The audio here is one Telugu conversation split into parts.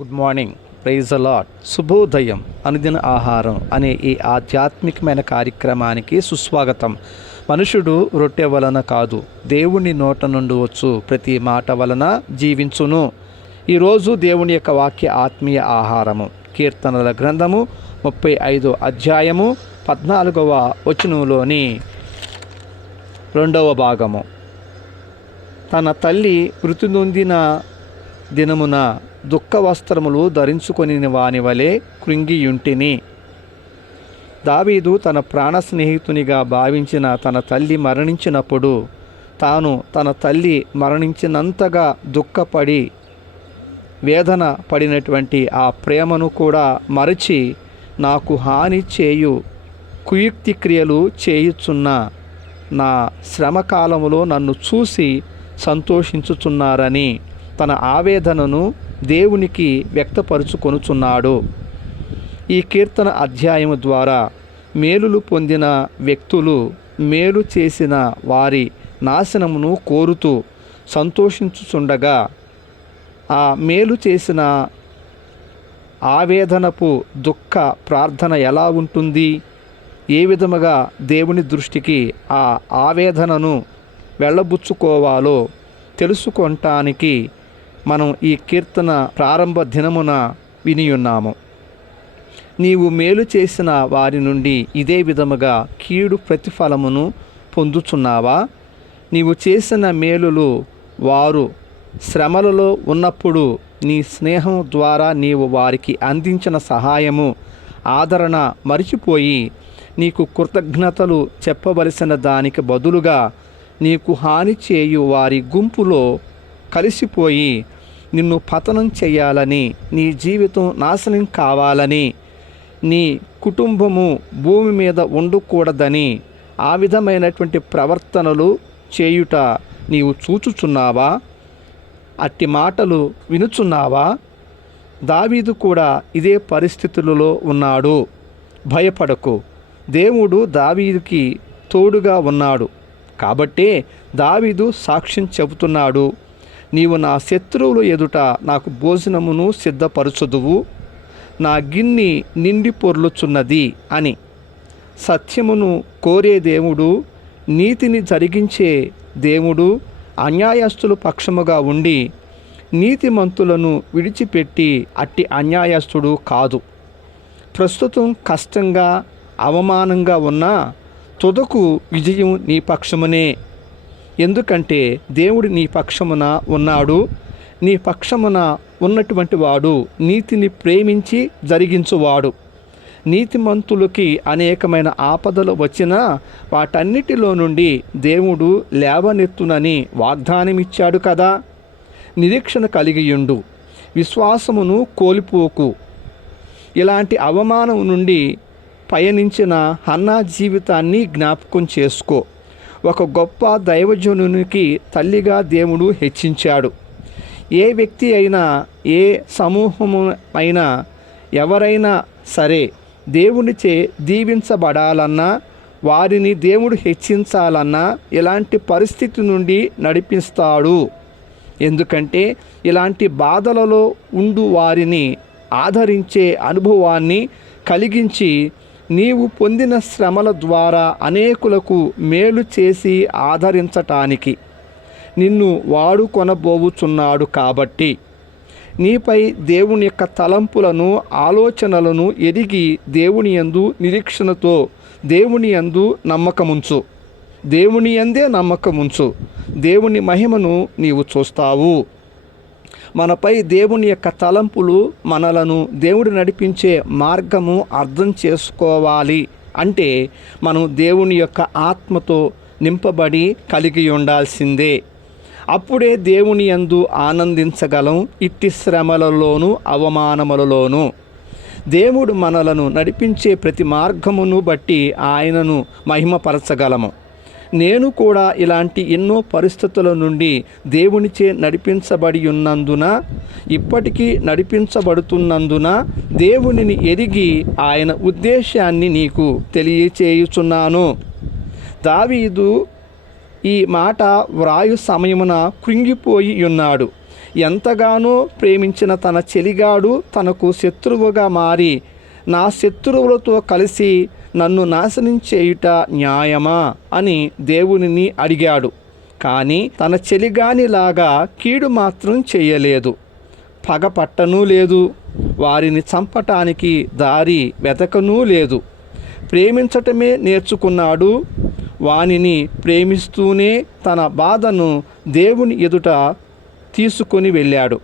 గుడ్ మార్నింగ్ ప్రైజ్ అలాట్ శుభోదయం అనుదిన ఆహారం అనే ఈ ఆధ్యాత్మికమైన కార్యక్రమానికి సుస్వాగతం. మనుషుడు రొట్టె వలన కాదు దేవుని నోట నుండి వచ్చు ప్రతి మాట వలన జీవించును. ఈరోజు దేవుని యొక్క వాక్య ఆత్మీయ ఆహారము. కీర్తనల గ్రంథము ముప్పై ఐదో అధ్యాయము పద్నాలుగవ వచనంలోని రెండవ భాగము. తన తల్లి మృతి నొందిన దినమున దుఃఖ వస్త్రములు ధరించుకొని వాని వలె కృంగియుంటిని. దావీదు తన ప్రాణ స్నేహితునిగా భావించిన తన తల్లి మరణించినప్పుడు తాను తన తల్లి మరణించినంతగా దుఃఖపడి వేదన పడినటువంటి ఆ ప్రేమను కూడా మరచి నాకు హాని చేయు కుయుక్తి క్రియలు చేయుచున్న నా శ్రమకాలములో నన్ను చూసి సంతోషించుచున్నారని తన ఆవేదనను దేవునికి వ్యక్తపరుచుకొనుచున్నాడు. ఈ కీర్తన అధ్యాయము ద్వారా మేలులు పొందిన వ్యక్తులు మేలు చేసిన వారి నాశనమును కోరుతూ సంతోషించుచుండగా ఆ మేలు చేసిన ఆవేదనపు దుఃఖ ప్రార్థన ఎలా ఉంటుంది? ఏ విధముగా దేవుని దృష్టికి ఆ ఆవేదనను వెళ్ళబుచ్చుకోవాలో తెలుసుకొనటానికి మనం ఈ కీర్తన ప్రారంభ దినమున వినియున్నాము నీవు మేలు చేసిన వారి నుండి ఇదే విధముగా కీడు ప్రతిఫలమును పొందుచున్నావా? నీవు చేసిన మేలులు వారు శ్రమలలో ఉన్నప్పుడు నీ స్నేహం ద్వారా నీవు వారికి అందించిన సహాయము ఆదరణ మరిచిపోయి నీకు కృతజ్ఞతలు చెప్పవలసిన దానికి బదులుగా నీకు హాని చేయు వారి గుంపులో కలిసిపోయి నిన్ను పతనం చేయాలని నీ జీవితం నాశనం కావాలని నీ కుటుంబము భూమి మీద ఉండకూడదని ఆ విధమైనటువంటి ప్రవర్తనలు చేయుట నీవు చూచుచున్నావా? అట్టి మాటలు వినుచున్నావా? దావీదు కూడా ఇదే పరిస్థితులలో ఉన్నాడు. భయపడకు. దేవుడు దావీదుకి తోడుగా ఉన్నాడు. కాబట్టే దావీదు సాక్ష్యం చెబుతున్నాడు. నీవు నా శత్రువుల ఎదుట నాకు భోజనమును సిద్ధపరచుదువు. నా గిన్ని నిండి పొర్లుచున్నది అని. సత్యమును కోరే దేవుడు నీతిని జరిగించే దేవుడు అన్యాయస్తులు పక్షముగా ఉండి నీతిమంతులను విడిచిపెట్టి అట్టి అన్యాయస్తుడు కాదు. ప్రస్తుతం కష్టంగా అవమానంగా ఉన్నా తుదకు విజయం నీ పక్షమునే. ఎందుకంటే దేవుడు నీ పక్షమున ఉన్నాడు. నీ పక్షమున ఉన్నటువంటి వాడు నీతిని ప్రేమించి జరిగించువాడు. నీతిమంతులకి అనేకమైన ఆపదలు వచ్చినా వాటన్నిటిలో నుండి దేవుడు లేవనెత్తునని వాగ్దానమిచ్చాడు కదా. నిరీక్షణ కలిగియుండు. విశ్వాసమును కోల్పోకు. ఇలాంటి అవమానం నుండి పయనించిన హన్నా జీవితాన్ని జ్ఞాపకం చేసుకో. ఒక గొప్ప దైవజనునికి తల్లిగా దేవుడు హెచ్చించాడు. ఏ వ్యక్తి అయినా ఏ సమూహము అయినా ఎవరైనా సరే దేవునిచే దీవించబడాలన్నా వారిని దేవుడు హెచ్చించాలన్నా ఇలాంటి పరిస్థితి నుండి నడిపిస్తాడు. ఎందుకంటే ఇలాంటి బాధలలో ఉండు వారిని ఆదరించే అనుభవాన్ని కలిగించి నీవు పొందిన శ్రమల ద్వారా అనేకులకు మేలు చేసి ఆదరించటానికి నిన్ను వాడుకొనబోవుచున్నాడు కాబట్టి నీపై దేవుని యొక్క తలంపులను ఆలోచనలను ఎరిగి దేవుని యందు నిరీక్షణతో దేవుని యందు నమ్మకముంచు. దేవుని యందే నమ్మకముంచు. దేవుని మహిమను నీవు చూస్తావు. మనపై దేవుని యొక్క తలంపులు మనలను దేవుడు నడిపించే మార్గము అర్థం చేసుకోవాలి. అంటే మనం దేవుని యొక్క ఆత్మతో నింపబడి కలిగి ఉండాల్సిందే. అప్పుడే దేవుని యందు ఆనందించగలం ఇట్టి శ్రమలలోను అవమానములలోను. దేవుడు మనలను నడిపించే ప్రతి మార్గమును బట్టి ఆయనను మహిమపరచగలము. నేను కూడా ఇలాంటి ఎన్నో పరిస్థితుల నుండి దేవునిచే నడిపించబడి ఉన్నందున ఇప్పటికీ నడిపించబడుతున్నందున దేవునిని ఎరిగి ఆయన ఉద్దేశాన్ని నీకు తెలియచేయుచున్నాను. దావీదు ఈ మాట వ్రాయు సమయమున కృంగిపోయి ఉన్నాడు. ఎంతగానో ప్రేమించిన తన చెలిగాడు తనకు శత్రువుగా మారి నా శత్రువులతో కలిసి నన్ను నాశనం చేయుట న్యాయమా? అని దేవునిని అడిగాడు. కానీ తన చెలిగానిలాగా కీడు మాత్రం చేయలేదు. పగ పట్టనూ లేదు. వారిని చంపటానికి దారి వెతకనూ లేదు. ప్రేమించటమే నేర్చుకున్నాడు. వానిని ప్రేమిస్తూనే తన బాధను దేవుని ఎదుట తీసుకొని వెళ్ళాడు.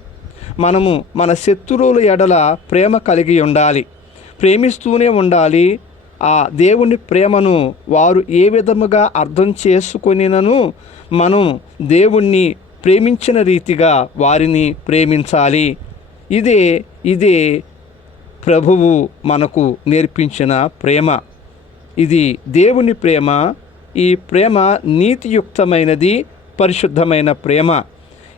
మనము మన శత్రువుల ఎడల ప్రేమ కలిగి ఉండాలి. ప్రేమిస్తూనే ఉండాలి. ఆ దేవుని ప్రేమను వారు ఏ విధముగా అర్థం చేసుకొనినను మనం దేవుణ్ణి ప్రేమించిన రీతిగా వారిని ప్రేమించాలి. ఇదే ఇదే ప్రభువు మనకు నేర్పించిన ప్రేమ. ఇది దేవుని ప్రేమ ఈ ప్రేమ నీతియుక్తమైనది పరిశుద్ధమైన ప్రేమ.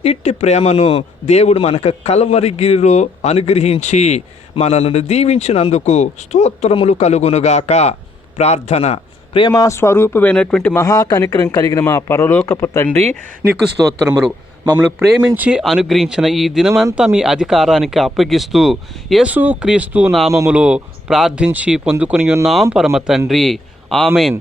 ఇట్టి ప్రేమను దేవుడు మనకు కలవరిగిరిలో అనుగ్రహించి మనల్ని దీవించినందుకు స్తోత్రములు కలుగునుగాక. ప్రార్థన. ప్రేమ స్వరూపమైనటువంటి మహాకనికరం కలిగిన మా పరలోకపు తండ్రి నీకు స్తోత్రములు. మమ్మల్ని ప్రేమించి అనుగ్రహించిన ఈ దినమంతా మీ అధికారానికి అప్పగిస్తూ యేసు క్రీస్తు నామములో ప్రార్థించి పొందుకుని ఉన్నాం పరమ తండ్రి. ఆమెన్.